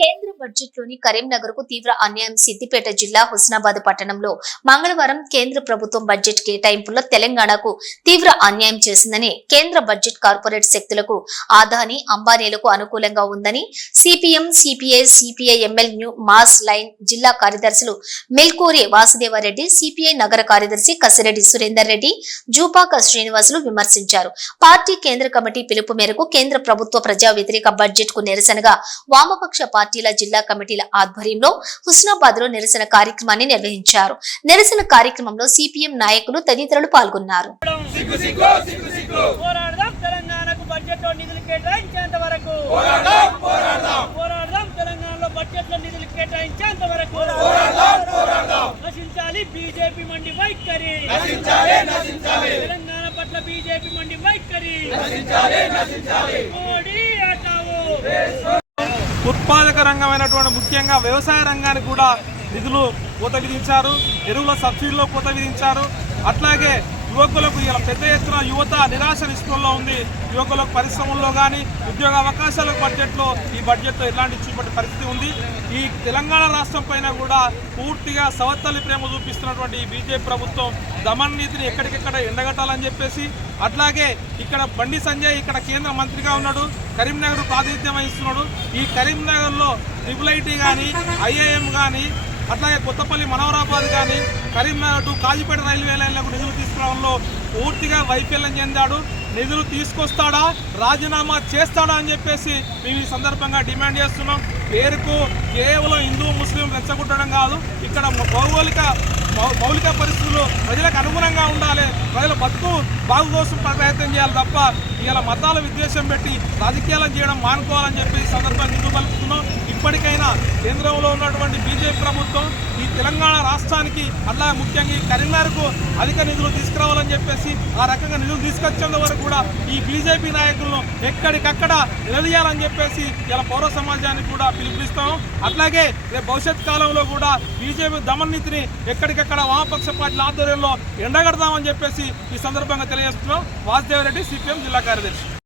కేంద్ర బడ్జెట్లోని కరీంనగర్కు తీవ్ర అన్యాయం. సిద్దిపేట జిల్లా హుస్నాబాద్ పట్టణంలో మంగళవారం కేంద్ర ప్రభుత్వం బడ్జెట్ కేటాయింపుల్లో తెలంగాణకు తీవ్ర అన్యాయం చేసిందని, కేంద్ర బడ్జెట్ కార్పొరేట్ శక్తులకు ఆదాని అంబానీలకు అనుకూలంగా ఉందని CPM, CPI, CPI-ML new mass line జిల్లా కార్యదర్శులు మెల్కూరి వాసుదేవారెడ్డి, సిపిఐ నగర కార్యదర్శి కసిరెడ్డి సురేందర్ రెడ్డి, జూపాక శ్రీనివాసులు విమర్శించారు. పార్టీ కేంద్ర కమిటీ పిలుపు మేరకు కేంద్ర ప్రభుత్వ ప్రజా వ్యతిరేక బడ్జెట్ కు నిరసనగా వామపక్ష పార్టీల జిల్లా కమిటీల ఆధ్వర్యంలో హుస్నాబాద్ లో నిరసన కార్యక్రమాన్ని నిర్వహించారు. నిరసన కార్యక్రమంలో సిపిఎం నాయకులు తదితరులు పాల్గొన్నారు. ఉత్పాదక రంగమైనటువంటి ముఖ్యంగా వ్యవసాయ రంగానికి కూడా నిధులు కోత విధించారు. ఎరువుల సబ్సిడీలో కోత విధించారు. అట్లాగే యువకులకు ఇలా పెద్ద ఎత్తున యువత నిరాశ నిష్ఠలో ఉంది. యువకులకు పరిశ్రమల్లో కానీ ఉద్యోగ అవకాశాల బడ్జెట్లో ఈ బడ్జెట్లో ఎలాంటి చూపటి పరిస్థితి ఉంది. ఈ తెలంగాణ రాష్ట్రం పైన కూడా పూర్తిగా సవత్తల్లి ప్రేమ చూపిస్తున్నటువంటి ఈ బీజేపీ ప్రభుత్వం దమన్ నీతిని ఎక్కడికెక్కడ ఎండగట్టాలని చెప్పేసి, అట్లాగే ఇక్కడ బండి సంజయ్ ఇక్కడ కేంద్ర మంత్రిగా ఉన్నాడు, కరీంనగర్ ప్రాతినిధ్యం వహిస్తున్నాడు. ఈ కరీంనగర్లో ట్రిపుల్ ఐటీ కానీ, ఐఐఎం కానీ, అట్లాగే కొత్తపల్లి మనోహరాబాద్ కానీ, కరీంనగర్ టు కాజీపేట రైల్వే లైన్లకు నిధులు తీసుకురావడంలో పూర్తిగా వైఫల్యం చెందాడు. నిధులు తీసుకొస్తాడా, రాజీనామా చేస్తాడా అని చెప్పేసి మేము ఈ సందర్భంగా డిమాండ్ చేస్తున్నాం. పేరుకు కేవలం హిందూ ముస్లిం రెచ్చగొట్టడం కాదు, ఇక్కడ మౌలిక పరిస్థితులు ప్రజలకు అనుగుణంగా ఉండాలి, ప్రజల బతుకు బాగు కోసం ప్రయత్నం చేయాలి తప్ప ఇలా మతాల విద్వేషం పెట్టి రాజకీయాలను చేయడం మానుకోవాలని చెప్పి ఈ సందర్భంగా నిధులు కలుపుతున్నాం. ఇప్పటికైనా కేంద్రంలో ఉన్నటువంటి బీజేపీ ప్రభుత్వం ఈ తెలంగాణ రాష్ట్రానికి అట్లా ముఖ్యంగా ఈ కరీంనగర్కు అధిక నిధులు తీసుకురావాలని చెప్పేసి ఆ రకంగా నిధులు తీసుకొచ్చేంత వరకు కూడా ఈ బీజేపీ నాయకులను ఎక్కడికక్కడ నిలదీయాలని చెప్పేసి ఇలా పౌర సమాజానికి కూడా పిలుపునిస్తాం. అట్లాగే రేపు భవిష్యత్ కాలంలో కూడా బీజేపీ దమన్ నీతిని ఎక్కడికక్కడ వామపక్ష పార్టీల ఆధ్వర్యంలో ఎండగడదామని చెప్పేసి ఈ సందర్భంగా తెలియజేస్తున్నాం. వాసుదేవరెడ్డి, సిపిఎం జిల్లా కార్యదర్శి.